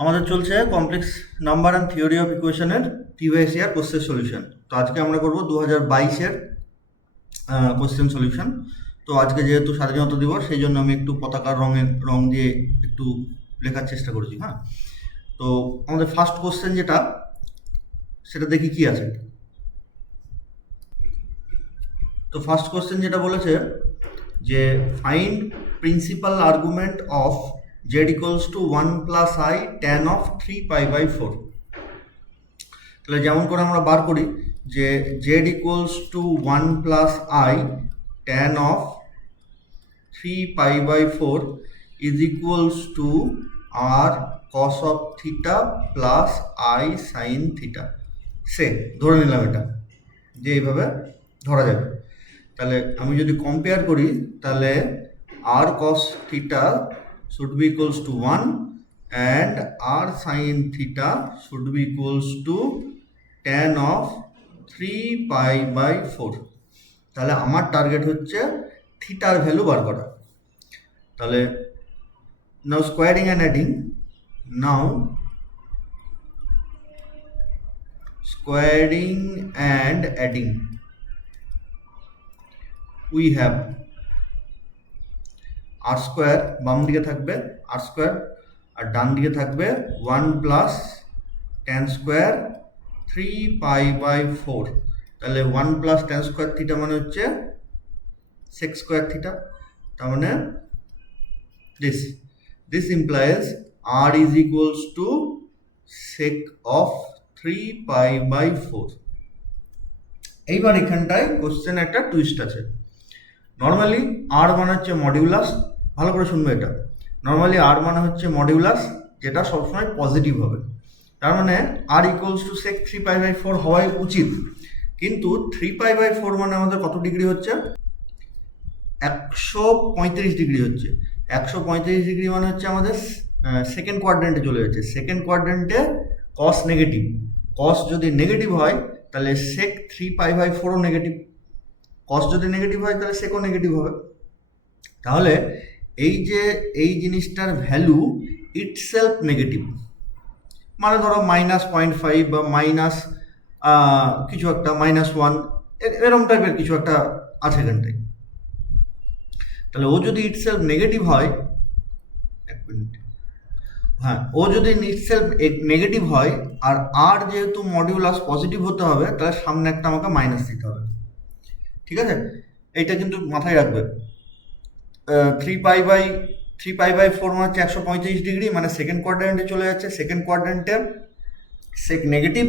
আমাদের চলছে complex number and theory of ইকুয়েশনের প্রিভিয়াস ইয়ার কোশ্চেন সলিউশন। তো আজকে আমরা করব 2022-এর কোশ্চেন সলিউশন। তো আজকে যেহেতু স্বাধীনতা দিবস, সেই জন্য আমি একটু পতাকার রং দিয়ে একটু লেখার চেষ্টা করেছি। হ্যাঁ, তো আমাদের ফার্স্ট কোশ্চেন যেটা, সেটা দেখি কি আছে। তো ফার্স্ট কোশ্চেন যেটা বলেছে যে find principal argument of z equals to 1 plus i tan of 3π/4। তাহলে যেমন করে আমরা বার করি যে z equals to 1 plus i tan of 3π/4 is equals to r cos of theta plus i sine theta. সে ধরে নিলাম এটা যে এইভাবে ধরা যাবে। তাহলে আমি যদি কম্পেয়ার করি তাহলে r cos theta should be equals to 1 and r sin theta should be equals to tan of 3π/4। তাহলে আমার টার্গেট হচ্ছে থিটার ভ্যালু বার করা। তাহলে now squaring and adding, now squaring and adding we have r square, বাম দিকে থাকবে r square আর ডান দিকে থাকবে 1 প্লাস tan স্কোয়ার 3π/4। তাহলে 1 প্লাস tan স্কোয়ার থিটা মানে হচ্ছে sec স্কোয়ার থিটা। তার মানে this implies r is equals to sec of 3π/4। এইবার এখানটায় কোশ্চেন একটা টুইস্ট আছে। নর্মালি আর মানে হচ্ছে মডিউলাস, ভালো করে শুনবে এটা। নর্মালি আর মানে হচ্ছে মডিউলাস, যেটা সবসময় পজিটিভ হবে। তার মানে আর ইকুয়ালস টু সেক 3π/4 হওয়াই উচিত। কিন্তু 3π/4 মানে আমাদের কত ডিগ্রি হচ্ছে? 135 ডিগ্রি হচ্ছে। 135 ডিগ্রি মানে হচ্ছে আমাদের সেকেন্ড কোয়াড্রেন্টে চলে যাচ্ছে। সেকেন্ড কোয়াড্রেন্টে কস নেগেটিভ। কস যদি নেগেটিভ হয় তাহলে সেক 3π/4ও নেগেটিভ। কস যদি নেগেটিভ হয় তাহলে সেকও নেগেটিভ হবে। তাহলে এই যে এই জিনিসটার ভ্যালু ইটসেলফ নেগেটিভ, মানে ধরো -0.5 বা মাইনাস কিছু একটা -1 এরকম টাইপের কিছু একটা আছে এখানটায়। তাহলে ও যদি ইটসেলফ নেগেটিভ হয়, এক মিনিট, হ্যাঁ, ও যদি ইটসেলফ নেগেটিভ হয় আর আর যেহেতু মডিউলাস পজিটিভ হতে হবে, তাহলে সামনে একটা আমাকে মাইনাস দিতে হবে। ঠিক আছে, এইটা কিন্তু মাথায় রাখবে। 3π/4 মানে হচ্ছে 135 ডিগ্রি, মানে সেকেন্ড কোয়াড্রেন্টে চলে যাচ্ছে। সেকেন্ড কোয়াড্রেন্টে সেক নেগেটিভ,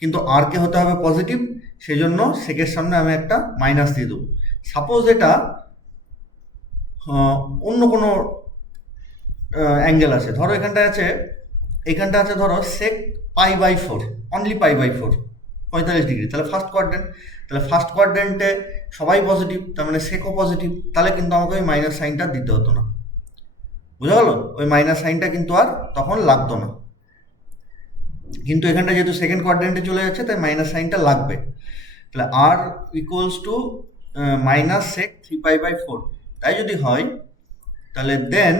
কিন্তু আর কে হতে হবে পজিটিভ, সেই জন্য সেকের সামনে আমি একটা মাইনাস দিয়ে দেবো। সাপোজ এটা অন্য কোনো অ্যাঙ্গেল আছে, ধরো এখানটা আছে ধরো সেক π/4, অনলি π/4, 45 ডিগ্রি। তাহলে ফার্স্ট কোয়াড্রেন্টে সবাই পজিটিভ, তার মানে সেকও পজিটিভ। তাহলে কিন্তু আমাকে ওই মাইনাস সাইনটা দিতে হতো না। বুঝা গেল? ওই মাইনাস সাইনটা কিন্তু আর তখন লাগতো না। কিন্তু এখানটা যেহেতু সেকেন্ড কোয়াড্রেন্টে চলে যাচ্ছে, তাই মাইনাস সাইনটা লাগবে। তাহলে আর ইকুয়ালস টু মাইনাস সেক 3π/4। তাই যদি হয় তাহলে দেন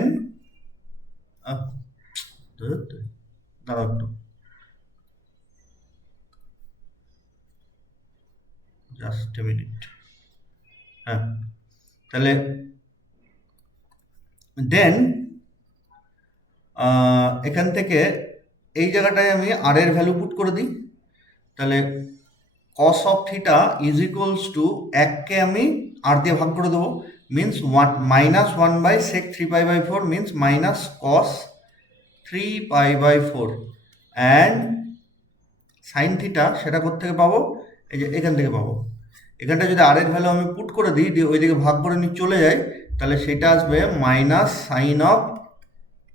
দাঁড়াও একটু, জাস্ট এ মিনিট। হ্যাঁ, তাহলে দেন এখান থেকে এই জায়গাটায় আমি আর এর ভ্যালু পুট করে দিই। তাহলে cos of theta is equals to 1কে আমি আর দিয়ে ভাগ করে দেবো, means -1/sec 3π/4 means minus cos 3π/4। And sine theta সেটা কোত্থেকে পাবো? এই যে এখান থেকে পাবো। এখানটা যদি আর এর ভ্যালু আমি পুট করে দিই, দিয়ে ওইদিকে ভাগ করে নিয়ে চলে যাই, তাহলে সেটা আসবে minus sine of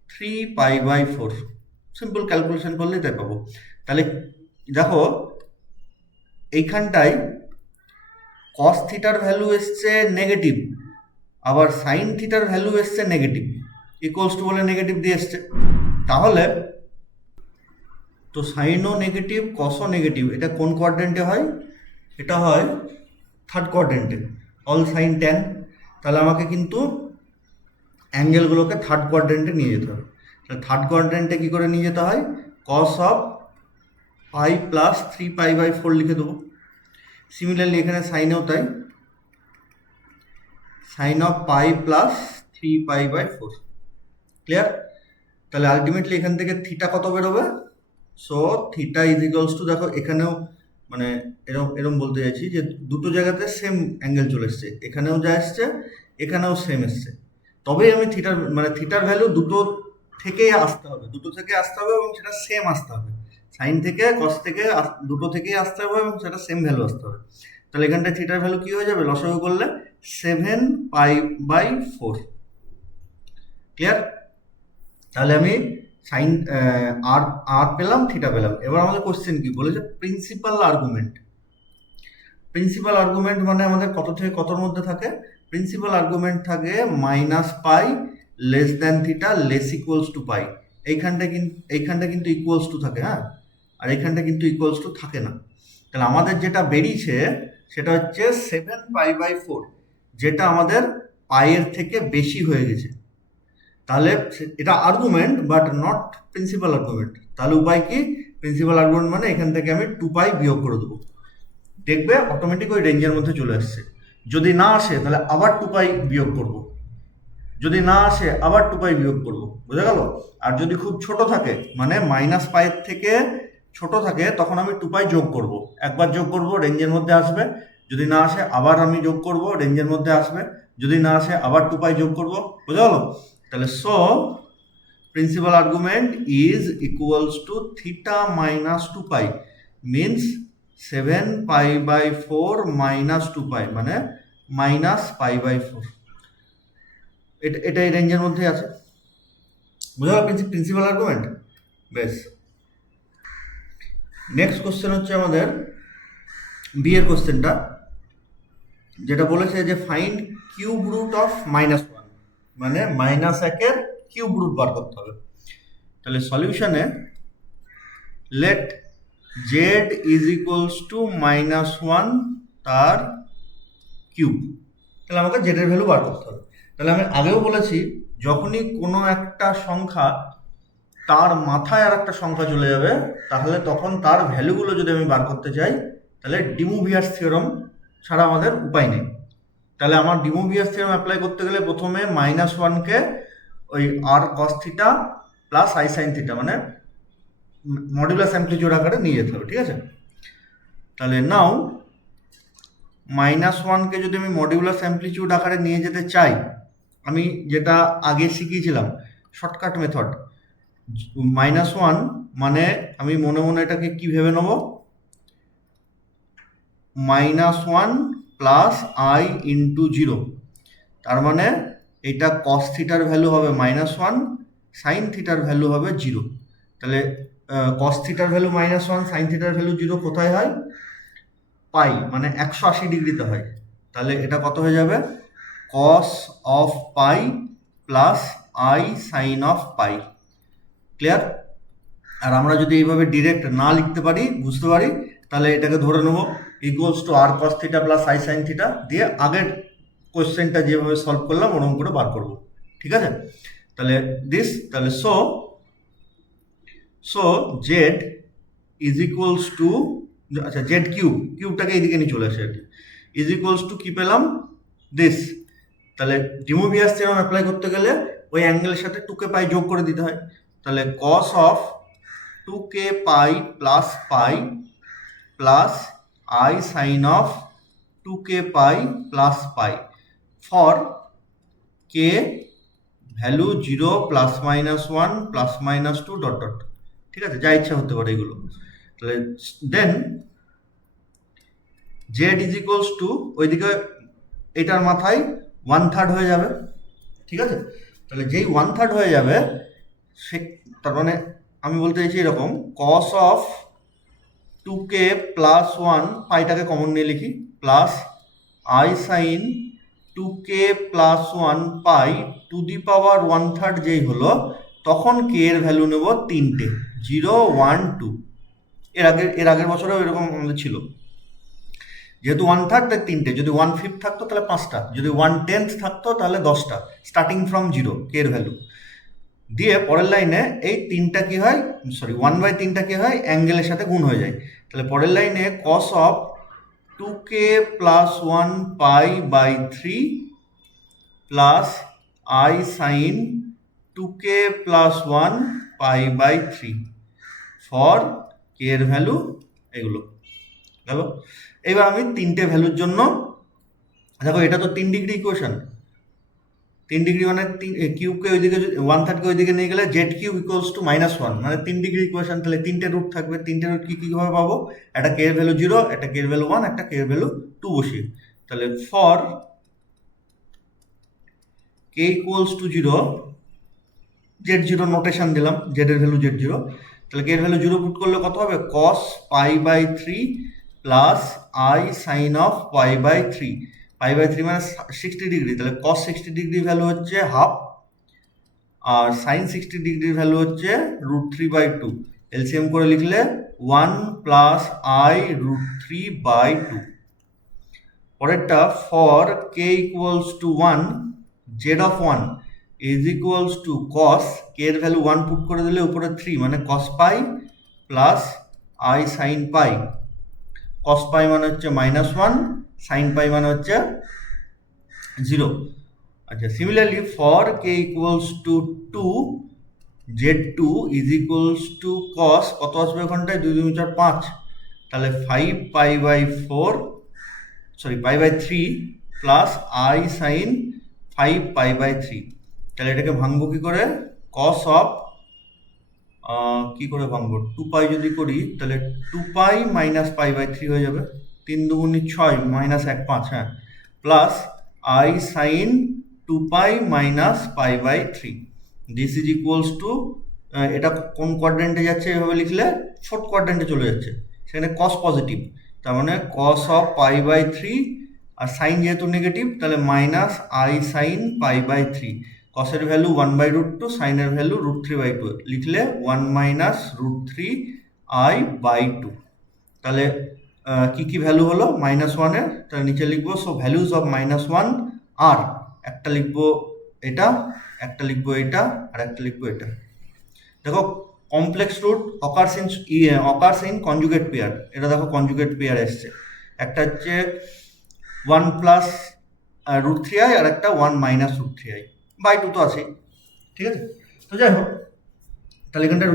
3π/4। Simple calculation করলেই তাই পাবো। তাহলে দেখো এইখানটায় কস থিটার ভ্যালু এসছে নেগেটিভ, আবার সাইন থিটার ভ্যালু এসছে নেগেটিভ, ইকুয়ালস টু বলে নেগেটিভ দিয়ে এসছে। তাহলে তো সাইনও নেগেটিভ কসও নেগেটিভ, এটা কোন কোয়াড্রেন্টে হয়? এটা হয় থার্ড কোয়াড্রেন্টে, অল সাইন ট্যান। তাহলে আমাকে কিন্তু অ্যাঙ্গেলগুলোকে থার্ড কোয়াড্রেন্টে নিয়ে যেতে হবে। থার্ড কোয়াড্রেন্টে কী করে নিয়ে যেতে হয়, কস অফ পাই প্লাস 3π/4 লিখে দেবো। সিমিলারলি এখানে সাইনেও তাই, sine of pi plus 3π/4। Clear? তাহলে আলটিমেটলি এখান থেকে থিটা কত বেরোবে? So theta is equals to, দেখো এখানেও মানে এরম এরম বলতে চাইছি যে দুটো জায়গাতে সেম অ্যাঙ্গেল চলে এসছে, এখানেও যা এসছে এখানেও সেম এসছে, তবেই আমি থিটার মানে থিটার ভ্যালু দুটো থেকেই আসতে হবে, দুটো থেকে আসতে হবে এবং সেটা সেম আসতে হবে। সাইন থেকে কস থেকে দুটো থেকেই আসতে হবে এবং সেটা সেম ভ্যালু আসতে হবে। তাহলে এখানটায় থিটার ভ্যালু কী হয়ে যাবে লসাগু করলে? 7π/4। ক্লিয়ার? তাহলে আমি সাইন আর আর পেলাম, থিটা পেলাম। এবার আমাদের কোশ্চেন কি বলেছে? Principal argument. প্রিন্সিপাল আর্গুমেন্ট মানে আমাদের কত থেকে কতর মধ্যে থাকে? প্রিন্সিপাল আর্গুমেন্ট থাকে -π less than theta less equals to pi. এইখানটা কিন্তু ইকুয়ালস টু থাকে, হ্যাঁ, আর এইখানটা কিন্তু ইকুয়ালস টু থাকে না। তাহলে আমাদের যেটা বেরিয়েছে সেটা হচ্ছে 7π/4, যেটা আমাদের পাইয়ের থেকে বেশি হয়ে গেছে। তাহলে এটা argument but not principal argument. তাহলে উপায় কি? প্রিন্সিপাল আর্গুমেন্ট মানে এখান থেকে আমি 2π বিয়োগ করে দেবো, দেখবে অটোমেটিক ওই রেঞ্জের মধ্যে চলে আসছে। যদি না আসে তাহলে আবার 2π বিয়োগ করব, যদি না আসে আবার 2π বিয়োগ করব, বোঝা গেল? আর যদি খুব ছোট থাকে মানে -π থেকে ছোট থাকে তখন আমি 2π যোগ করব, একবার যোগ করব রেঞ্জের মধ্যে আসবে, যদি না আসে আবার আমি যোগ করব রেঞ্জের মধ্যে আসবে, যদি না আসে আবার 2π যোগ করব, বোঝা গেল? তাহলে so principal argument is equals to theta minus 2π means 7π/4 minus 2π মানে -π/4। এটা এই রেঞ্জের মধ্যে আছে, বুঝা গেল প্রিন্সিপাল আর্গুমেন্ট? বেশ, নেক্সট কোশ্চেন হচ্ছে আমাদের বি এর কোশ্চেনটা, যেটা বলেছে যে ফাইন্ড কিউব রুট অফ -1, মানে -1-এর কিউব রুট বার করতে হবে। তাহলে সলিউশনে let z is equals to -1 তার কিউব, তাহলে আমাকে z এর ভ্যালু বার করতে হবে। তাহলে আমি আগেও বলেছি যখনই কোনো একটা সংখ্যা তার মাথায় আর একটা সংখ্যা চলে যাবে তাহলে তখন তার ভ্যালুগুলো যদি আমি বার করতে চাই তাহলে ডিমোভিয়াস থিওরাম ছাড়া আমাদের উপায় নেই। তাহলে আমার ডিমোভিয়াস থিওরাম অ্যাপ্লাই করতে গেলে প্রথমে -1কে ওই r cos theta plus i sine theta মানে মডুলাস অ্যামপ্লিটিউড আকারে নিয়ে যেতে হবে, ঠিক আছে? তাহলে নাও -1কে যদি আমি মডুলাস অ্যামপ্লিটিউড আকারে নিয়ে যেতে চাই, আমি যেটা আগে শিখিয়েছিলাম শর্টকাট মেথড, -1 মানে আমি মনে মনে এটাকে কি ভেবে নেব, -1 প্লাস আই ইন্টু 0, তার মানে এটা কস থিটার ভ্যালু হবে -1, সাইন থিটার ভ্যালু হবে 0। তাহলে কস থিটার ভ্যালু -1, সাইন থিটার ভ্যালু 0 কোথায় হয়? পাই মানে 180 ডিগ্রিতে হয়। তাহলে এটা কত হয়ে যাবে? Cos of pi plus i sine of pi. Clear? আর আমরা যদি এইভাবে ডিরেক্ট না লিখতে পারি, বুঝতে পারি, তাহলে এটাকে ধরে নেবো equals to r cos theta plus i sine theta দিয়ে আগের কোশ্চেনটা যেভাবে সলভ করলাম ওরকম করে বার করবো, ঠিক আছে? তাহলে তাহলে so Z is equals two, আচ্ছা জেড কিউবটাকে এইদিকে নিয়ে চলে আসে আর কি, ইজ ইকুয়ালস টু কি পেলাম? দিস। তাহলে ডিমোভিয়াস থিওরাম অ্যাপ্লাই করতে গেলে ওই অ্যাঙ্গেলের সাথে 2k পাই যোগ করে দিতে হয়। তাহলে cos of 2k pi plus pi plus i sine of 2k pi plus pi for K value 0 +-1 +-2 dot dot, ঠিক আছে? যা ইচ্ছা হতে পারে এগুলো। তাহলে দেন জেড ইজ ইকুয়ালস টু ওইদিকে এটার মাথায় 1/3 হয়ে যাবে, ঠিক আছে? তাহলে যেই 1/3 হয়ে যাবে সে তার মানে আমি বলতে চাইছি এরকম, কস অফ 2k + 1 পাইটাকে কমন নিয়ে লিখি plus i sine 2k + 1 pi to the power 1/3 যেই হলো তখন কে এর ভ্যালু নেব 3টে, 0, 1, 2। এর আগের বছরেও এরকম আমাদের ছিল, যেহেতু 1/3 তাই 3টে, যদি 1/5 থাকতো তাহলে 5টা, যদি 1/10 থাকতো তাহলে 10টা, স্টার্টিং ফ্রম 0 কে এর ভ্যালু। দিয়ে পরের লাইনে এই তিনটা কি হয়, সরি 1/3টা কি হয়, অ্যাঙ্গেলের সাথে গুণ হয়ে যায়। তাহলে পরের লাইনে cos of 2k plus 1 pi by 3 plus i sine 2k plus 1 pi by 3 for k এর ভ্যালু এগুলো গেল। এবার আমি তিনটে ভ্যালুর জন্য, দেখো এটা তো 3 ডিগ্রি ইকুয়েশন, 3 ডিগ্রি মানে কিউবকে ওইদিকে 1/3কে ওইদিকে নিয়ে গেলে জেড কিউব ইকুয়ালস টু -1, মানে 3 ডিগ্রি ইকুয়েশন। তাহলে তিনটে রুট থাকবে, তিনটে রুট কি কীভাবে পাবো, একটা কে এর ভ্যালু 0, একটা কে এর ভ্যালু 1, একটা কে এর ভ্যালু 2 বসিয়ে। তাহলে for k equals to 0, z0 notation দিলাম, জেড এর ভ্যালু z0, তাহলে কে এর ভ্যালু 0 পুট করলে কত হবে, cos pi by 3 plus i sine of pi by 3, pi by 3 মানে 60 ডিগ্রি, তাহলে cos 60 ডিগ্রি ভ্যালু হচ্ছে হাফ, আর সাইন 60 ডিগ্রির ভ্যালু হচ্ছে √3/2। এলসিএম করে লিখলে 1 প্লাস আই √3/2। পরেরটা for k equals to 1, z of 1 is equals to cos, k এর ভ্যালু 1 পুট করে দিলে উপরে 3 মানে cos pi plus i sine pi. Cos pi মানে হচ্ছে -1, সাইন পাই মানে হচ্ছে 0। আচ্ছা, similarly for k equals to 2, z2 is equals to cos, কত আসবে ওখানটায়, 2 2 4 5, তাহলে 5 pi by 4, sorry pi by 3 plus i sine 5 pi by 3। তাহলে এটাকে ভাঙবো কি করে, কস অফ কি করে ভাঙবো, 2 পাই যদি করি তাহলে 2 পাই মাইনাস পাই বাই 3 হয়ে যাবে, 3 দুগুণি 6 মাইনাস 1 5, হ্যাঁ, plus i sine 2 pi minus pi by 3। This is equals to, এটা কোন কোয়াড্রেন্টে যাচ্ছে, এভাবে লিখলে ফোর্থ কোয়াড্রেন্টে চলে যাচ্ছে, সেখানে কস পজিটিভ, তার মানে কস অফ পাই বাই 3, আর সাইন যেহেতু নেগেটিভ তাহলে minus i sine pi by 3। কসের ভ্যালু 1/√2, সাইনের ভ্যালু √3/2, লিখলে 1 মাইনাস √3 আই বাই 2। তাহলে কি কি ভ্যালু হলো -1-এর, তাহলে নিচে লিখবো, সো ভ্যালুজ অফ -1 আর, একটা লিখবো এটা, একটা লিখবো এটা, আর একটা লিখবো এটা। দেখো complex root occurs in conjugate pair, এটা দেখো কনজুগেট পেয়ার এসছে, একটা হচ্ছে 1 প্লাস √3i আর একটা 1 মাইনাস √3i বাই 2 তো আছে, ঠিক আছে। তো যাই হোক, তাহলে এখানটা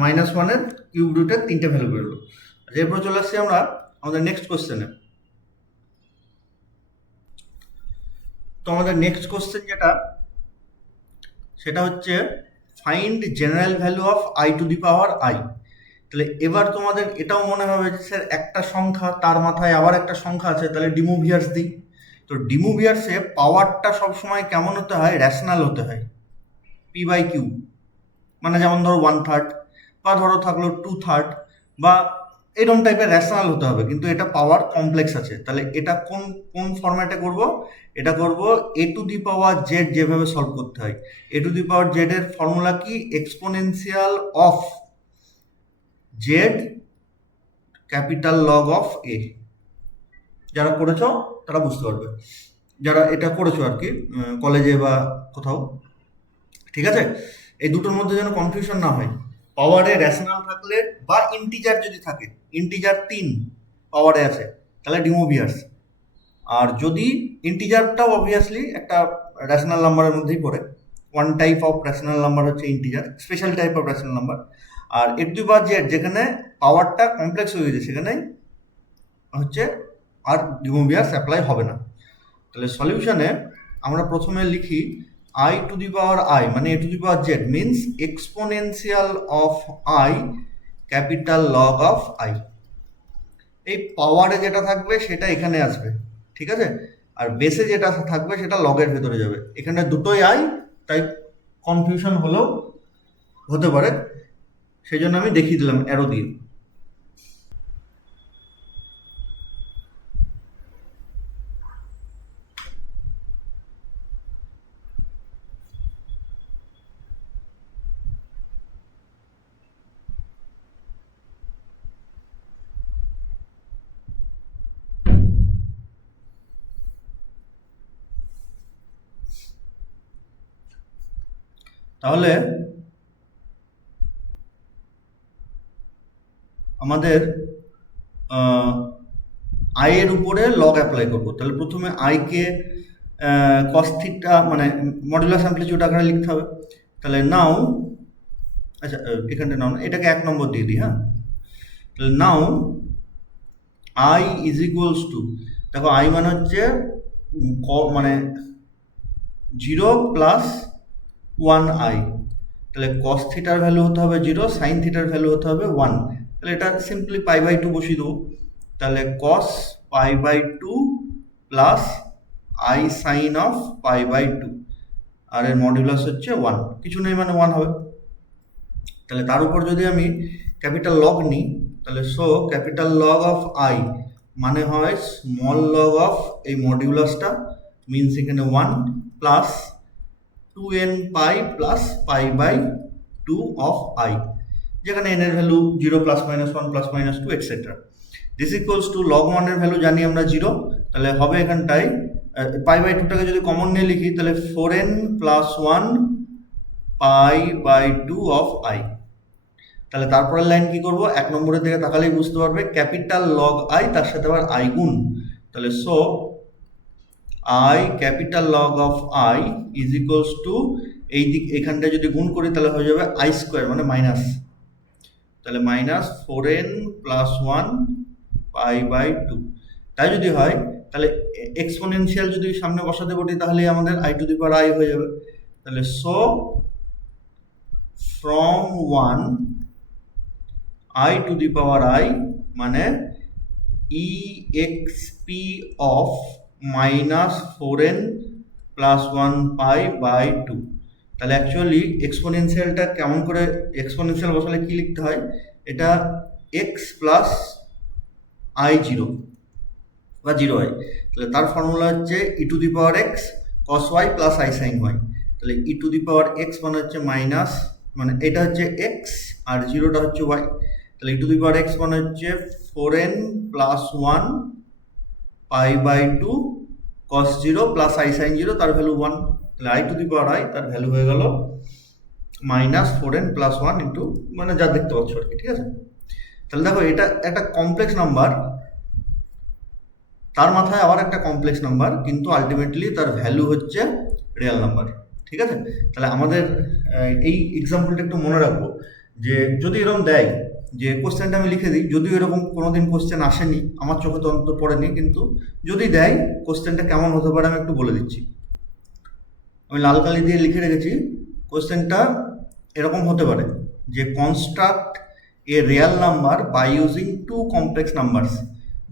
-1-এর কিউব রুটের তিনটে ভ্যালু বেরোলো। এরপর চলে আসছি আমরা আমাদের নেক্সট কোশ্চেনে। তো আমাদের নেক্সট কোশ্চেন যেটা, সেটা হচ্ছে find general value of i two the power i। তাহলে এবার তোমাদের এটাও মনে হবে যে স্যার একটা সংখ্যা তার মাথায় আবার একটা সংখ্যা আছে, তাহলে ডিমুভিয়ার্স দিই। তো ডিমুভিয়ার্সে পাওয়ারটা সবসময় কেমন হতে হয়, র্যাশনাল হতে হয়, p/q, মানে যেমন ধরো 1/3 বা ধরো থাকলো 2/3 বা এরকম টাইপের র্যাশনাল হতে হবে, কিন্তু এটা পাওয়ার কমপ্লেক্স আছে। তাহলে এটা কোন কোন ফরম্যাটে করব, এটা করব a to the power z, যেভাবে সলভ করতে হয়। a to the power z এর ফর্মুলা কি, exponential of z capital log of a। যারা করেছো তারা বুঝতে পারবে, যারা এটা করেছো আর কি কলেজে বা কোথাও, ঠিক আছে। এই দুটোর মধ্যে যেন কনফিউশন না হয়, পাওয়ারে র্যাশনাল থাকলে বা ইন্টিজার যদি থাকে, ইন্টিজার 3 পাওয়ারে আছে তাহলে ডিমোভিয়ার্স, আর যদি ইন্টিজারটাও অবভিয়াসলি একটা র্যাশনাল নাম্বারের মধ্যেই পড়ে, one type of rational number হচ্ছে integer, special type of rational number. আর a to the power z যেখানে পাওয়ারটা কমপ্লেক্স হয়ে গেছে সেখানে হচ্ছে আর ডিমোভিয়ার্স অ্যাপ্লাই হবে না। তাহলে সলিউশনে আমরা প্রথমে লিখি i two the power i, মানে a to the power z means exponential of i capital log of i। এই পাওয়ারে যেটা থাকবে সেটা এখানে আসবে, ঠিক আছে, আর বেসে যেটা থাকবে সেটা লগের ভেতরে যাবে। এখানে দুটোই i, তাই কনফিউশন হলেও হতে পারে, সেই জন্য আমি দেখিয়ে দিলাম অ্যারো দিয়ে। তাহলে আমাদের আই এর উপরে লগ অ্যাপ্লাই করব। তাহলে প্রথমে আই কে কস থিটা মানে মডুলাস অ্যামপ্লিটিউড আকারে লিখতে হবে। তাহলে নাও, আচ্ছা এখানটা নাও না, এটাকে 1 নম্বর দিয়ে দিই। হ্যাঁ, তাহলে now I is equals to, দেখো আই মানে হচ্ছে মানে 0 প্লাস 1i, তাহলে কস থিটার ভ্যালু হতে হবে 0, সাইন থিটার ভ্যালু হতে হবে 1। তাহলে এটা সিম্পলি পাই/2 বসিয়ে দেবো। তাহলে কস পাই/2 প্লাস আই সাইন অফ পাই/2, আর এর মডুলাস হচ্ছে 1, কিছু নেই মানে 1 হবে। তাহলে তার উপর যদি আমি ক্যাপিটাল লগ নিই, তাহলে so capital log of I মানে হয় স্মল লগ অফ এই মডিউলাসটা, মিনস এখানে 1 প্লাস 2n পাই প্লাস পাই/2 অফ আই, যেখানে n এর value 0 plus minus 1 plus minus 2 etcetera. This equals to log 1 এর ভ্যালু জানি আমরা 0, তাহলে হবে এখানটায় পাই/2টাকে যদি কমন নিয়ে লিখি তাহলে 4n প্লাস 1 পাই/2 অফ আই। তাহলে তারপরের লাইন কি করব, 1 নম্বরের দিকে তাকালেই বুঝতে পারবে ক্যাপিটাল লগ আই তার সাথে আবার আই গুণ। তাহলে so I capital log of I is equals two, এই দিক এখানটায় যদি গুণ করি তাহলে হয়ে যাবে আই স্কোয়ার মানে মাইনাস, তাহলে মাইনাস 4n প্লাস 1 পাই/2। তাই যদি হয় তাহলে এক্সপোনেনশিয়াল যদি সামনে বসাতে বলি তাহলে আমাদের I to the power I হয়ে যাবে। তাহলে so from 1 I to the power I মানে exp of minus 4n plus 1 পাই/2। তাহলে অ্যাকচুয়ালি এক্সপোনেনশিয়ালটা কেমন করে, এক্সপোনেনশিয়াল বসালে কি লিখতে হয়, এটা x প্লাস i0 বা 0i, তাহলে তার ফর্মুলা হচ্ছে e to the power x cos y plus i sine y. তাহলে e to the power x মানে হচ্ছে মাইনাস, মানে এটা হচ্ছে এক্স আর 0টা হচ্ছে ওয়াই, তাহলে e to the power x মানে হচ্ছে 4n plus 1 পাই/2 cos 0 plus i sign 0, তার ভ্যালু 1। তাহলে I to the power I তার ভ্যালু হয়ে গেল মাইনাস 4n প্লাস 1 ইন্টু, মানে যা দেখতে পাচ্ছ আর কি, ঠিক আছে। তাহলে দেখো এটা একটা কমপ্লেক্স নাম্বার, তার মাথায় আবার একটা কমপ্লেক্স নাম্বার, কিন্তু আলটিমেটলি তার ভ্যালু হচ্ছে রিয়েল নাম্বার, ঠিক আছে। তাহলে আমাদের এই এক্সাম্পলটা একটু মনে রাখবো, যে যদি এরকম দেয়, যে কোশ্চেনটা আমি লিখে দিই, যদিও এরকম কোনোদিন কোশ্চেন আসেনি আমার চোখে তো অন্তত পড়েনি, কিন্তু যদি দেয় কোশ্চেনটা কেমন হতে পারে আমি একটু বলে দিচ্ছি। আমি লাল কালি দিয়ে লিখে রেখেছি, কোশ্চেনটা এরকম হতে পারে যে construct a real number by using 2 complex numbers,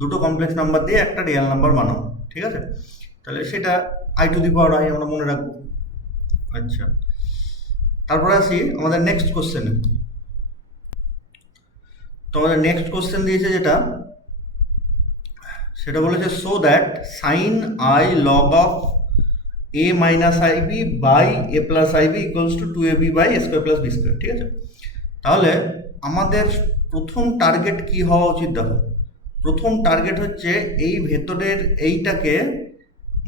দুটো কমপ্লেক্স নাম্বার দিয়ে একটা রিয়েল নাম্বার বানাও, ঠিক আছে। তাহলে সেটা i to the power i আমরা মনে রাখবো। আচ্ছা, তারপরে আসি আমাদের নেক্সট কোশ্চেনে। তো আমাদের নেক্সট কোশ্চেন দিয়েছে যেটা, সেটা বলেছে so that sine i log of a minus আইb by a plus i b equals to 2ab by a square plus b square, ঠিক আছে। তাহলে আমাদের প্রথম টার্গেট কি হওয়া উচিত, দেখো প্রথম টার্গেট হচ্ছে এই ভেতরের এইটাকে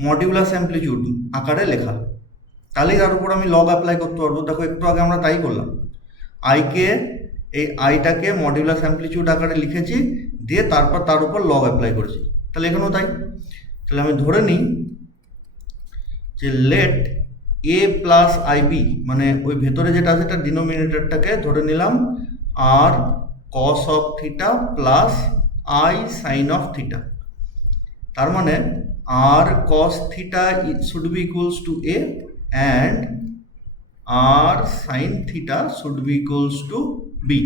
মডিউলাস অ্যামপ্লিটিউড আকারে লেখা, তাহলেই তার উপর আমি লগ অ্যাপ্লাই করতে পারবো। দেখো একটু আগে আমরা তাই করলাম, আইকে এই আইটাকে মডিউলাস অ্যামপ্লিটিউড আকারে লিখেছি, দিয়ে তারপর তার উপর লগ অ্যাপ্লাই করেছি। তাহলে এখানেও তাই। তাহলে আমি ধরে নিই যে লেট এ প্লাস আইবি, মানে ওই ভেতরে যেটা আছে সেটা ডিনোমিনেটরটাকে ধরে নিলাম r cos of theta plus i sine of theta, তার মানে r cos theta should be equals to a and r sine theta should be equals to b.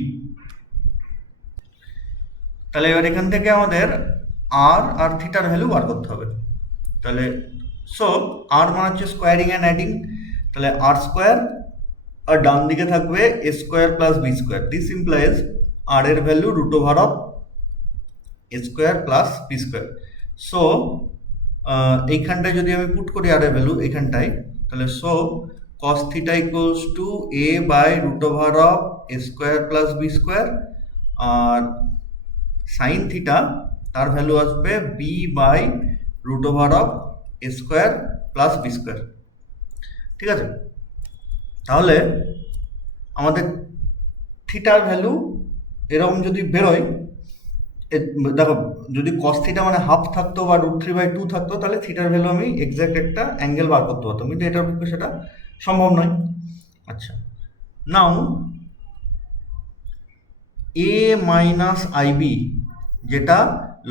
তাহলে এবার এখান থেকে আমাদের আর থিটার ভ্যালু বার করতে হবে। তাহলে সো আর মানে হচ্ছে স্কোয়ারিং অ্যান্ড অ্যাডিং, তাহলে আর স্কোয়ার আর ডান দিকে থাকবে a square plus b square. This implies r এর value root over of a square plus b square. So এইখানটায় যদি আমি পুট করি আর এর ভ্যালু এইখানটায়, তাহলে so cos theta equals to a by root over of a square plus b square, R sin theta তার value আসবে b by root over of a square plus b square, ঠিক আছে। তাহলে আমাদের থিটার ভ্যালু এরকম যদি বেরোয়, দেখো যদি কস থিটা মানে হাফ থাকতো বা √3/2 থাকতো, তাহলে থিটার ভ্যালু আমি এক্স্যাক্ট একটা অ্যাঙ্গেল বার করতে পারতাম, কিন্তু এটার পক্ষে সেটা সম্ভব নয়। আচ্ছা, নাও a মাইনাস আইবি, যেটা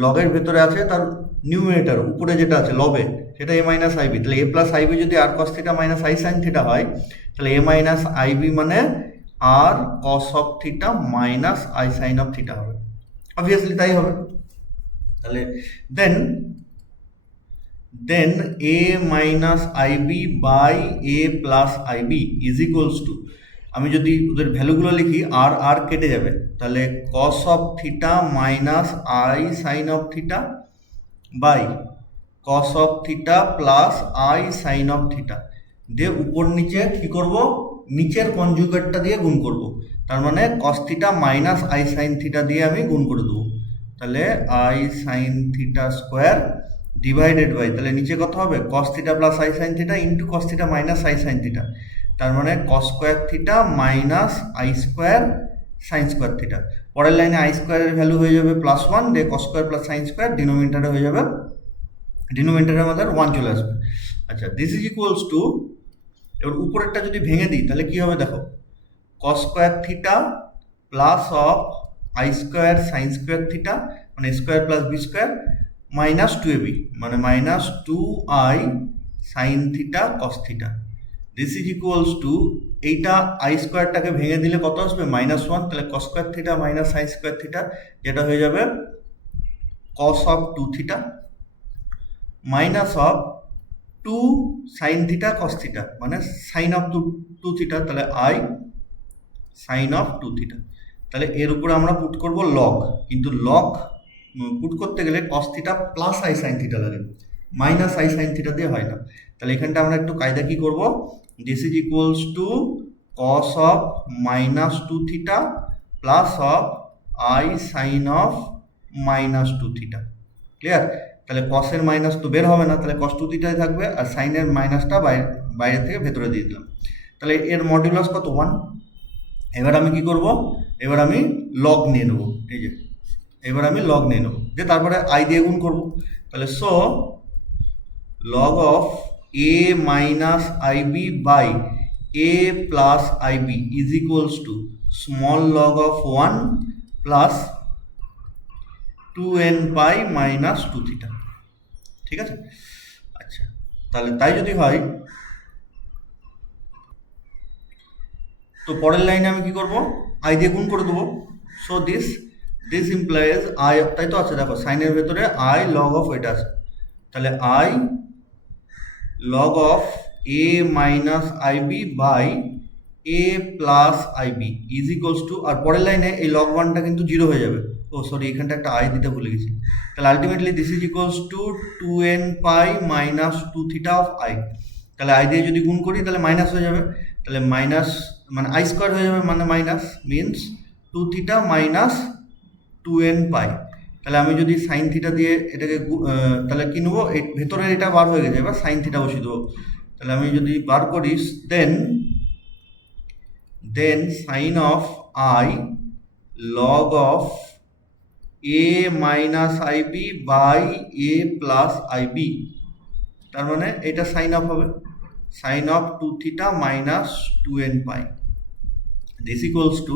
লগের ভেতরে আছে, তার নিউমিনেটর উপরে যেটা আছে লবে, সেটা a মাইনাস আইবি। তাহলে a প্লাস আইবি যদি r cos theta minus i sine theta হয়, তাহলে a মাইনাস আইবি মানে r cos of theta minus i sine of theta হবে, অবভিয়াসলি তাই হবে। তাহলে then a minus i b by a plus i b is equals to, আমি যদি ওদের ভ্যালুগুলো লিখি, আর আর কেটে যাবে, তাহলে cos of theta minus i sine of theta by cos of theta plus i sine of theta, দিয়ে উপর নিচে কি করব, নিচের কনজুগেটটা দিয়ে গুণ করব, তার মানে cos theta minus i sine theta দিয়ে আমি গুণ করে দেবো। তাহলে i sine theta square divided by, তাহলে নিচে কত হবে, cos theta plus i sine theta into cos theta minus i sine theta, তার মানে cos square theta minus i square sine square theta. পরের লাইনে আই স্কোয়ারের ভ্যালু হয়ে যাবে +1, দিয়ে cos square plus sine square ডিনোমিনেটারে হয়ে যাবে, ডিনোমিনেটারের মধ্যে 1 চলে আসবে। আচ্ছা, দিস ইজ ইকুয়ালস টু, এবার উপরেরটা যদি ভেঙে দিই তাহলে কি হবে দেখো, cos square theta plus of i square sine square theta মানে square plus b square minus 2ab মানে minus 2i sine theta cos theta. This is equals to, এইটা আই স্কোয়ারটাকে ভেঙে দিলে কত আসবে, -1, তাহলে cos square theta minus sine square theta, যেটা হয়ে যাবে cos of 2 theta minus of 2 sine theta cos theta মানে সাইন অফ 2 থিটা, তাহলে আই সাইন অফ 2 থিটা। তাহলে এর উপরে আমরা পুট করব লগ, কিন্তু লগ পুট করতে গেলে কস theta plus i sine theta লাগে, মাইনাস আই সাইন থিটা দিয়ে হয় না। তাহলে এখানটা আমরা একটু কায়দা কি করব, this is equals to cos of minus 2 theta plus of i sine of minus 2 theta. Clear? তাহলে কসের মাইনাস তো বের হবে না, তাহলে কস 2 থিটাই থাকবে, আর সাইনের মাইনাসটা বাইরে থেকে ভেতরে দিয়ে দিলাম। তাহলে এর মডুলাস কত, 1। এবার আমি কি করব, এবার আমি লগ নিয়ে নেবো, এই যে এবার আমি লগ নিয়ে নেবো, যে তারপরে আই দিয়ে গুণ করবো। তাহলে so log of a minus i b by a plus i b is equals to small log of 1 plus 2n pi minus 2 theta. ঠিক আছে? আচ্ছা, তাহলে তাই যদি হয়, তো পরের লাইনে আমি কি করব, আই দিয়ে গুণ করে দেবো। সো দিস ইমপ্লাইজ আই, তাই তো আছে দেখো সাইনের ভেতরে আই লগ অফ এটা আছে, তাহলে i log of a minus i b by a plus i b is equals to, আর পরের লাইনে এই লগ 1টা কিন্তু 0 হয়ে যাবে, ও সরি এখানটা একটা আই দিতে ভুলে গেছি। তাহলে ultimately this is equals two 2n pi minus 2 theta of I. তাহলে আই দিয়ে যদি গুণ করি তাহলে মাইনাস হয়ে যাবে, তাহলে মাইনাস মানে আই স্কোয়ার হয়ে যাবে, মানে minus means 2 theta minus 2n পাই। তাহলে আমি যদি সাইন থিটা দিয়ে এটাকে তাহলে কি নেবো, ভেতরের এটা বার হয়ে গেছে, এবার সাইন থিটা বসিয়ে দেবো। তাহলে আমি যদি বার করি, then sine of i log of a minus i b by a plus i b, তার মানে এটা সাইন অফ হবে, sine of 2 theta minus 2n pi. This equals to,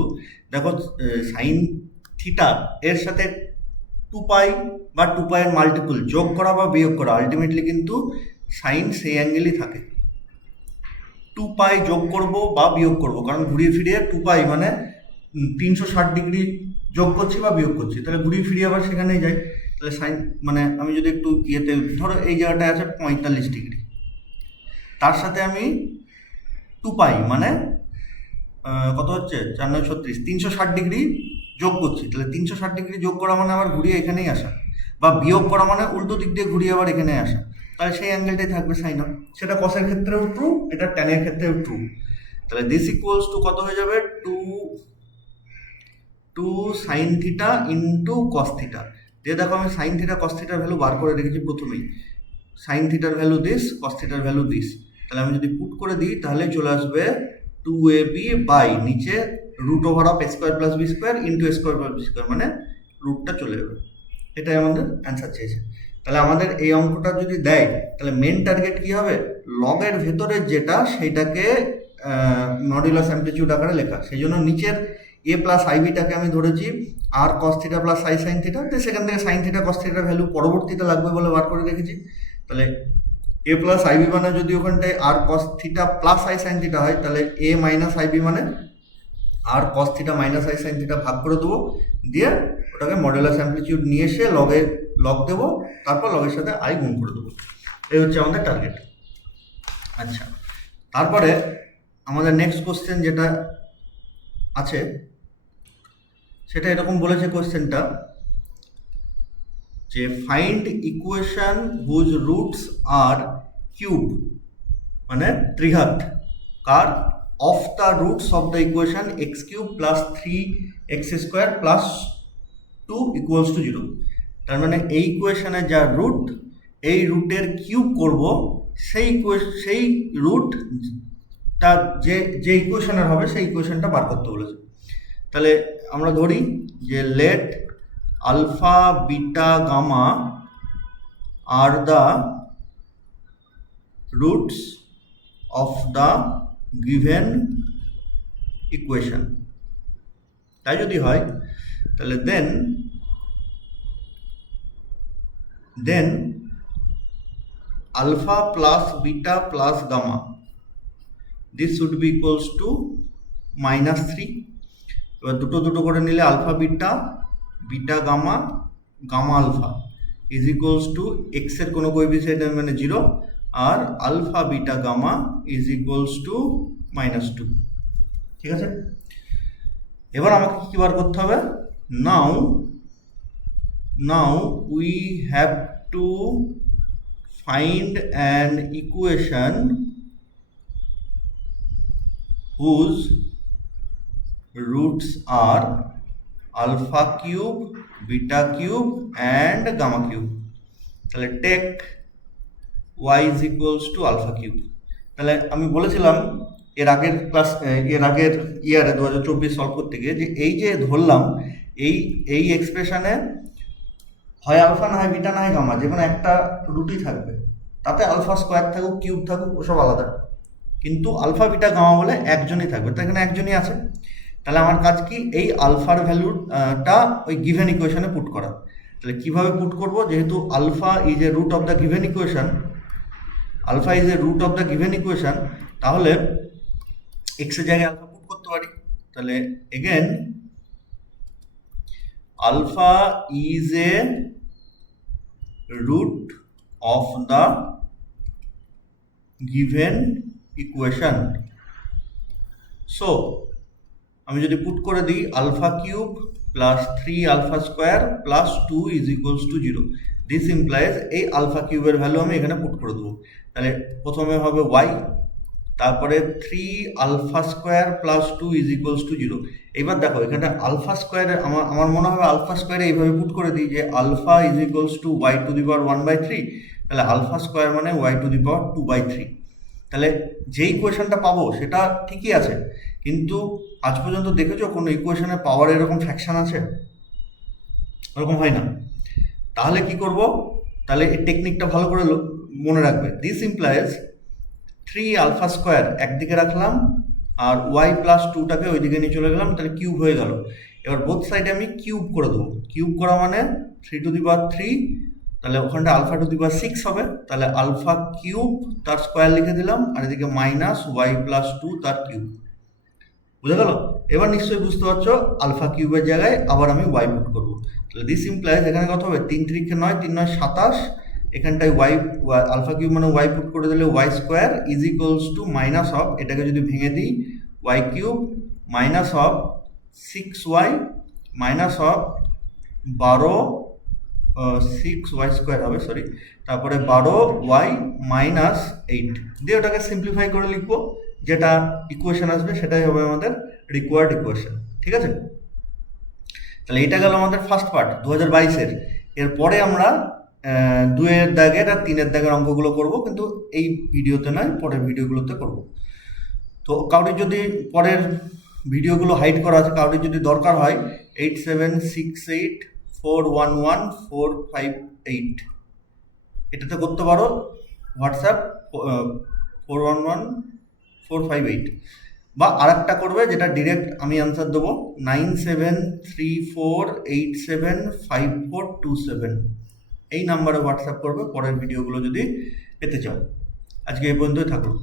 দেখো সাইন থিটা এর সাথে 2 পাই বা 2 পাইয়ের মাল্টিপল যোগ করা বা বিয়োগ করা, আলটিমেটলি কিন্তু সাইন সেই অ্যাঙ্গেলই থাকে। 2 পাই যোগ করব বা বিয়োগ করব, কারণ ঘুরিয়ে ফিরিয়ে 2 পাই মানে 360 ডিগ্রি যোগ করছি বা বিয়োগ করছি, তাহলে ঘুরিয়ে ফিরিয়ে আবার সেখানেই যাই। তাহলে সাইন মানে আমি যদি একটু ইয়েতে ধরো এই জায়গাটায় আছে 45 ডিগ্রি, তার সাথে আমি 2 পাই মানে কত হচ্ছে 4 9 36, 360 ডিগ্রি যোগ করছি। তাহলে 360 ডিগ্রি যোগ করা মানে আবার ঘুরিয়ে এখানেই আসা, বা বিয়োগ করা মানে উল্টো দিক দিয়ে ঘুরিয়ে আবার এখানে আসা, তাহলে সেই অ্যাঙ্গেলটাই থাকবে সাইন অফ। সেটা কসের ক্ষেত্রেও ট্রু, এটা ট্যানের ক্ষেত্রেও ট্রু। তাহলে দিস ইকুয়ালস টু কত হয়ে যাবে, 2 sine theta into cos theta. দিয়ে দেখো আমি সাইন থিটা কস থিটার ভ্যালু বার করে রেখেছি প্রথমেই, সাইন থিটার ভ্যালু দিস, কস থিটার ভ্যালু দিস। তাহলে আমি যদি পুট করে দিই তাহলে চলে আসবে 2ab বাই নিচে root over of a square plus b square into a square plus b square, মানে রুটটা চলে যাবে। এটাই আমাদের অ্যান্সার চেয়েছে। তাহলে আমাদের এই অঙ্কটা যদি দেয় তাহলে মেন টার্গেট কি হবে, লগের ভেতরে যেটা সেইটাকে মডুলাস অ্যামপ্লিটিউড আকারে লেখা। সেই জন্য নিচের এ প্লাস আইবিটাকে আমি ধরেছি আর cos theta plus i sine theta, তো সেখান থেকে সাইন থিটা কস থিটার ভ্যালু পরবর্তীতে লাগবে বলে বার করে রেখেছি। তাহলে এ প্লাস আইবি মানে যদি ওখানটায় r cos theta plus i sine theta হয়, তাহলে এ মাইনাস আইবি মানে r cos theta minus i sine theta ভাগ করে দেবো, দিয়ে ওটাকে মডুলাস অ্যামপ্লিটিউড নিয়ে এসে লগ দেবো, তারপর লগের সাথে আই গুণ করে দেবো। এই হচ্ছে আমাদের টার্গেট। আচ্ছা, তারপরে আমাদের নেক্সট কোশ্চেন যেটা আছে সেটা এরকম বলেছে কোশ্চেনটা, যে find equation whose roots are cube, মানে ত্রিঘাত কার, of the roots of the equation x cube plus 3x square plus 2 equals to 0। তার মানে এই ইকুয়েশনের যা রুট, এই রুটের কিউব করব, সেই রুটটা যে ইকুয়েশনের হবে সেই ইকুয়েশনটা বার করতে বলেছে। তাহলে আমরা ধরি যে let alpha beta gamma are the roots of the given equation. তাই যদি হয় তাহলে দেন alpha plus beta plus gamma, this should be equals to -3। এবার দুটো করে নিলে alpha beta, beta gamma, gamma alpha is equals to x এর কোনো কোএফিসিয়েন্ট মানে 0, আর alpha beta gamma is equals to -2। ঠিক আছে, এবার আমাকে কি বার করতে হবে, now we have to find an equation whose roots are alpha cube, beta cube and gamma cube। তাহলে take y is equals to alpha cube। তাহলে আমি বলেছিলাম এর আগের ইয়ারে 2024 সলভ করতে গিয়ে, যে এই যে ধরলাম এই এক্সপ্রেশনে হয় আলফা না হয় বিটা না হয় গামা, যে কোনো একটা রুটই থাকবে, তাতে আলফা স্কোয়ার থাকুক কিউব থাকুক ওসব আলাদা, কিন্তু আলফা বিটা গামা বলে একজনই থাকবে, তো এখানে একজনই আছে। তাহলে আমার কাজ কি, এই আলফার ভ্যালুটা ওই গিভেন ইকুয়েশনে পুট করা। তাহলে কিভাবে পুট করব, যেহেতু alpha is a root of the given equation, তাহলে এক্স এর জায়গায় আলফা পুট করতে পারি। তাহলে again alpha is a root of the given equation, so আমি যদি পুট করে দিই alpha cube plus 3 alpha square plus 2 is equals to 0, this implies এই আলফা কিউবের ভ্যালু আমি এখানে পুট করে দেবো। তাহলে প্রথমে হবে y, তারপরে 3 alpha square plus 2 is equals to 0। এবার দেখো এখানে আলফা স্কোয়ারে আমার মনে হবে আলফা স্কোয়ারে এইভাবে পুট করে দিই যে alpha is equals to y to the power 1/3, তাহলে আলফা স্কোয়ার মানে y টু দি পাওয়ার 2/3। তাহলে যে ইকুয়েশনটা পাবো সেটা ঠিকই আছে, কিন্তু আজ পর্যন্ত দেখেছো কোনো ইকুয়েশনের পাওয়ার এরকম ফ্র্যাকশন আছে? ওরকম হয় না। তাহলে কি করব, তাহলে এই টেকনিকটা ভালো করে মনে রাখবে। দিস ইমপ্লাইজ 3 আলফা স্কোয়ার একদিকে রাখলাম আর y প্লাস 2টাকে ওইদিকে নিয়ে চলে গেলাম, তাহলে কিউব হয়ে গেল। এবার বোথ সাইডে আমি কিউব করে দেবো, কিউব করা মানে 3 টু দি পাওয়ার 3, তাহলে ওখানটা আলফা টু দি পাওয়ার 6 হবে, তাহলে আলফা কিউব তার স্কোয়ার লিখে দিলাম, আর এদিকে মাইনাস y প্লাস 2 তার কিউব। বুঝে গেল? এবার নিশ্চয়ই বুঝতে পারছো আলফা কিউবের জায়গায় আবার আমি y পুট করবো। তাহলে দিস ইমপ্লাইজ এখানে কত হবে, 3 3 9, 3 9 27, এখানটায় আলফা কিউব মানে y পুট করে দিলে y square is equals two minus of, এটাকে যদি ভেঙে দিই y cube minus of 6y minus of 6y square হবে, সরি, তারপরে 12y মাইনাস 8 দিয়ে ওটাকে সিম্পলিফাই করে লিখবো, যেটা ইকুয়েশন আসবে সেটাই হবে আমাদের রিকোয়ার্ড ইকুয়েশন। ঠিক আছে, তাহলে এটা গেল আমাদের ফার্স্ট পার্ট 2022-এর। এরপরে আমরা 2-এর দাগের আর 3-এর দাগের অঙ্কগুলো করব, কিন্তু এই ভিডিওতে নয়, পরের ভিডিওগুলোতে করব। তো কাউরির যদি পরের ভিডিওগুলো হাইড করা আছে, কাউরির যদি দরকার হয় 8768411458 এটাতে করতে পারো হোয়াটসঅ্যাপ 411458, বা আরেকটা করবে যেটা ডিরেক্ট আমি অ্যান্সার দেবো 9734875427, এই নাম্বারে হোয়াটসঅ্যাপ করবে পরের ভিডিওগুলো যদি পেতে চাও। আজকে এই পর্যন্তই থাকলো।